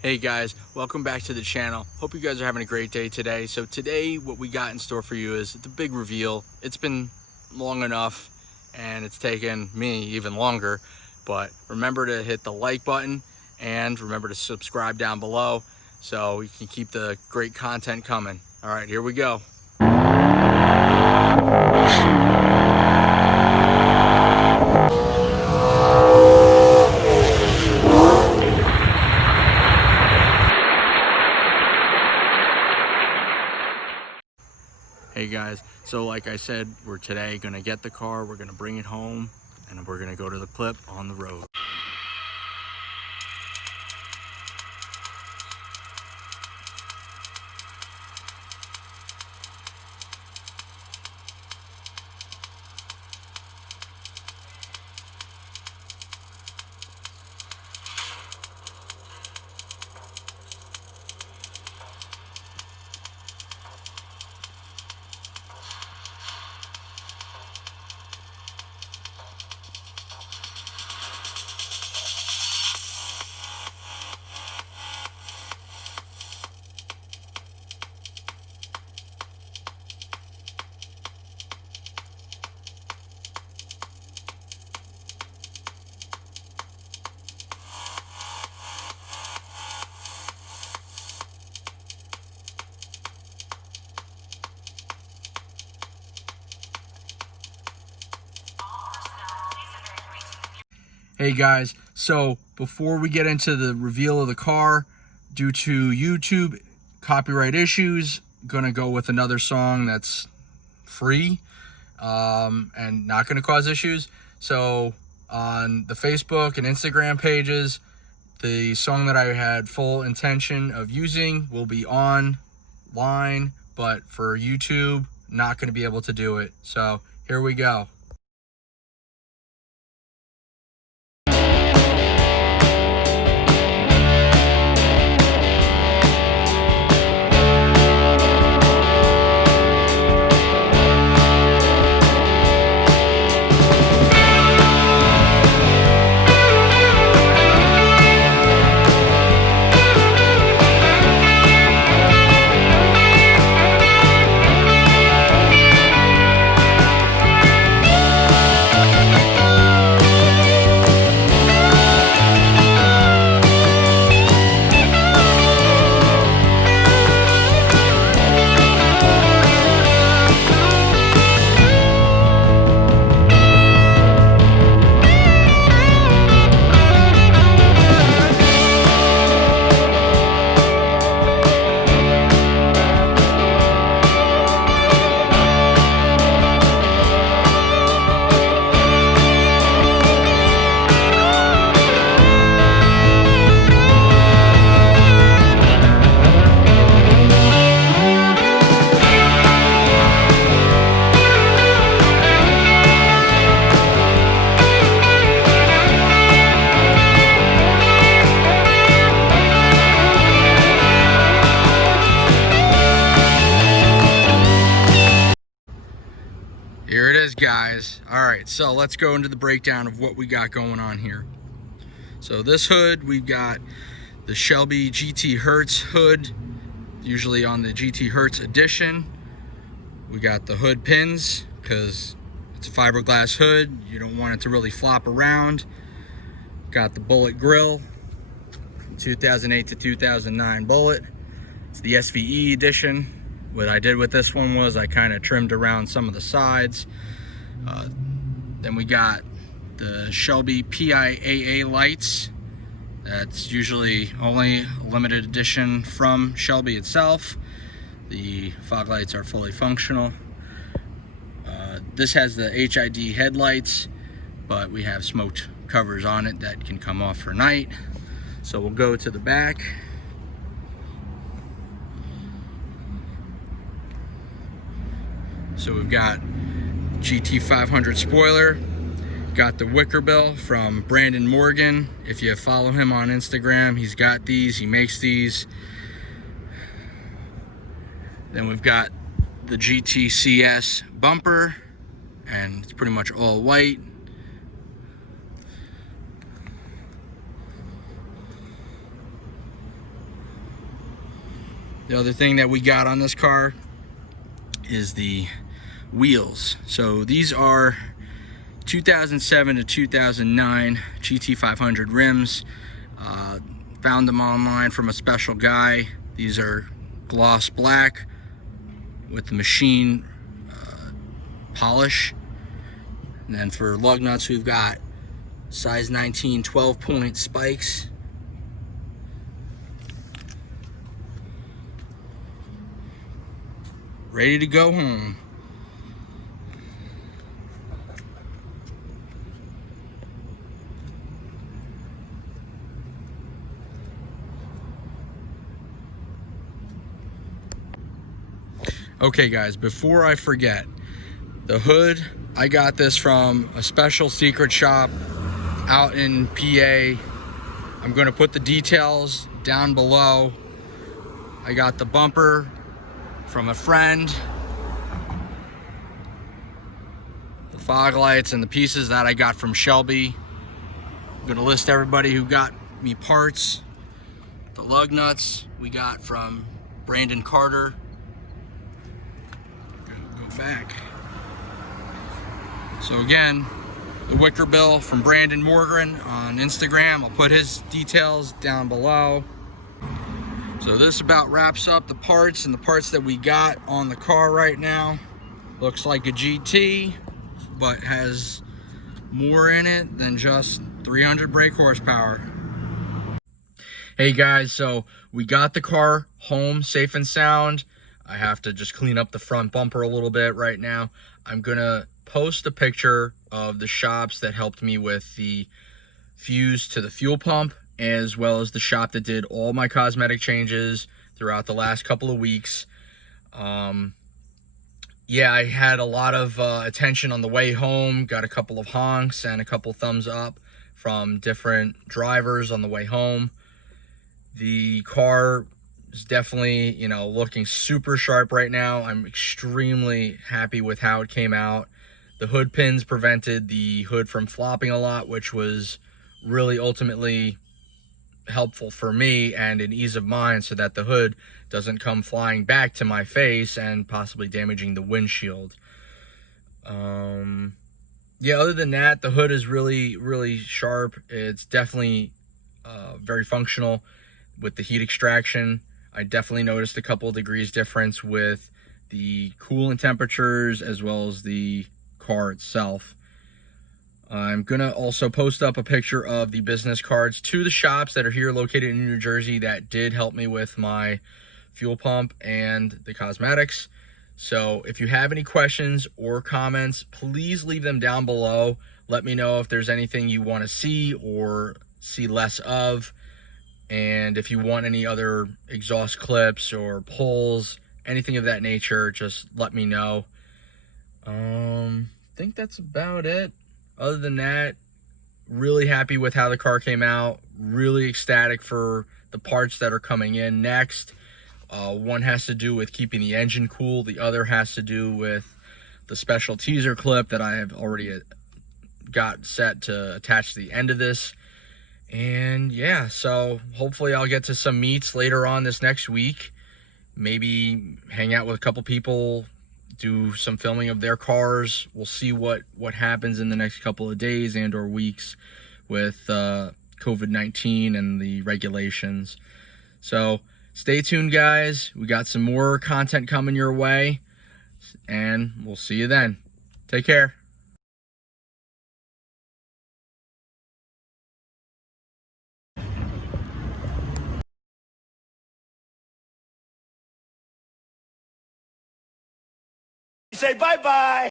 Hey guys, welcome back to the channel. Hope you guys are having a great day today. So today what we got in store for you is the big reveal. It's been long enough and it's taken me even longer, but remember to hit the like button and remember to subscribe down below so you can keep the great content coming. All right, here we go. Hey guys, so like I said, we're today gonna get the car, we're gonna bring it home, and we're gonna go to the clip on the road. Hey guys, so before we get into the reveal of the car, due to YouTube copyright issues, gonna go with another song that's free and not gonna cause issues. So on the Facebook and Instagram pages, the song that I had full intention of using will be online, but for YouTube, not gonna be able to do it. So here we go. Here it is, guys. All right, so let's go into the breakdown of what we got going on here. So this hood, we've got the Shelby GT Hertz hood, usually on the GT Hertz edition. We got the hood pins because it's a fiberglass hood. You don't want it to really flop around. Got the bullet grill, 2008 to 2009 bullet. It's the SVE edition. What I did with this one was I kind of trimmed around some of the sides. Then we got the Shelby PIAA lights. That's usually only a limited edition from Shelby itself. The fog lights are fully functional. This has the HID headlights, but we have smoked covers on it that can come off for night. So we'll go to the back. So we've got GT500 spoiler, got the WICKERBILL from Brandon Morgan. If you follow him on Instagram, he's got these, he makes these. Then we've got the GTCS bumper, and it's pretty much all white. The other thing that we got on this car is the wheels. So these are 2007 to 2009 GT500 rims. Found them online from a special guy. These are gloss black with the machine polish. And then for lug nuts, we've got size 19 12-point spikes. Ready to go home. Okay guys, before I forget, the hood, I got this from a special secret shop out in PA. I'm gonna put the details down below. I got the bumper from a friend, the fog lights and the pieces that I got from Shelby. I'm gonna list everybody who got me parts. The lug nuts we got from Brandon Carter. Back. So again, the wicker bill from Brandon Morgan on Instagram. I'll put his details down below. So this about wraps up the parts and the parts that we got on the car right now. Looks like a GT, but has more in it than just 300 brake horsepower. Hey guys, so we got the car home safe and sound. I have to just clean up the front bumper a little bit right now. I'm gonna post a picture of the shops that helped me with the fuse to the fuel pump, as well as the shop that did all my cosmetic changes throughout the last couple of weeks. Yeah, I had a lot of attention on the way home, got a couple of honks and a couple thumbs up from different drivers on the way home. The car is definitely, you know, looking super sharp right now. I'm extremely happy with how it came out. The hood pins prevented the hood from flopping a lot, which was really ultimately helpful for me and an ease of mind, so that the hood doesn't come flying back to my face and possibly damaging the windshield. Yeah, other than that, the hood is really sharp. It's definitely very functional with the heat extraction. I definitely noticed a couple of degrees difference with the coolant temperatures as well as the car itself. I'm gonna also post up a picture of the business cards to the shops that are here located in New Jersey that did help me with my fuel pump and the cosmetics. So if you have any questions or comments, please leave them down below. Let me know if there's anything you want to see or see less of. And if you want any other exhaust clips or pulls, anything of that nature, just let me know. I think that's about it. Other than that, really happy with how the car came out. Really ecstatic for the parts that are coming in next. One has to do with keeping the engine cool. The other has to do with the special teaser clip that I have already got set to attach to the end of this. And yeah, so hopefully I'll get to some meets later on this next week. Maybe hang out with a couple people, do some filming of their cars. We'll see what happens in the next couple of days and or weeks with COVID-19 and the regulations. So stay tuned, guys. We got some more content coming your way, and we'll see you then. Take care. Say bye-bye.